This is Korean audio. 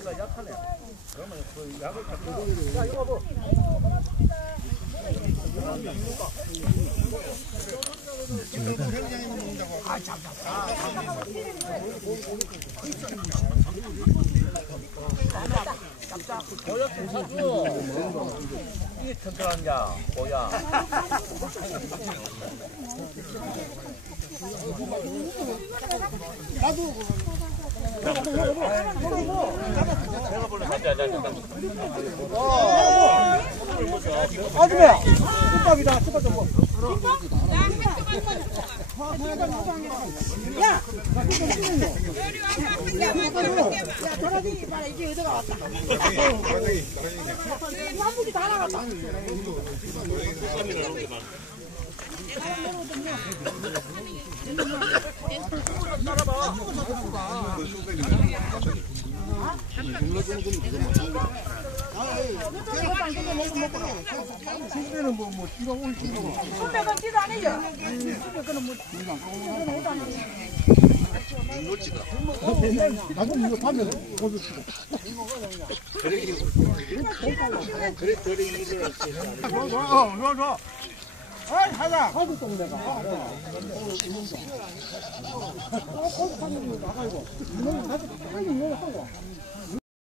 피가 약하네. 그러면 그 약을 갖고. 야, 이거 뭐. 보야 괜찮죠? 이게 튼튼한 야, 보야. 아줌마, 뚝박이다. 뚝박 좀 뭐. 야, 나갔다. 신대는 뭐, 뭐, 지가 올 지가. 손대건 찌도 아니죠? 손대건은 뭐, 나중에 이거 타면 거기 좋아, 좋아, 좋아, 좋아. 아이, 하자. 하도 동네가. 거기 타면 나가고. 이놈은 나도 빨리 이거 하고.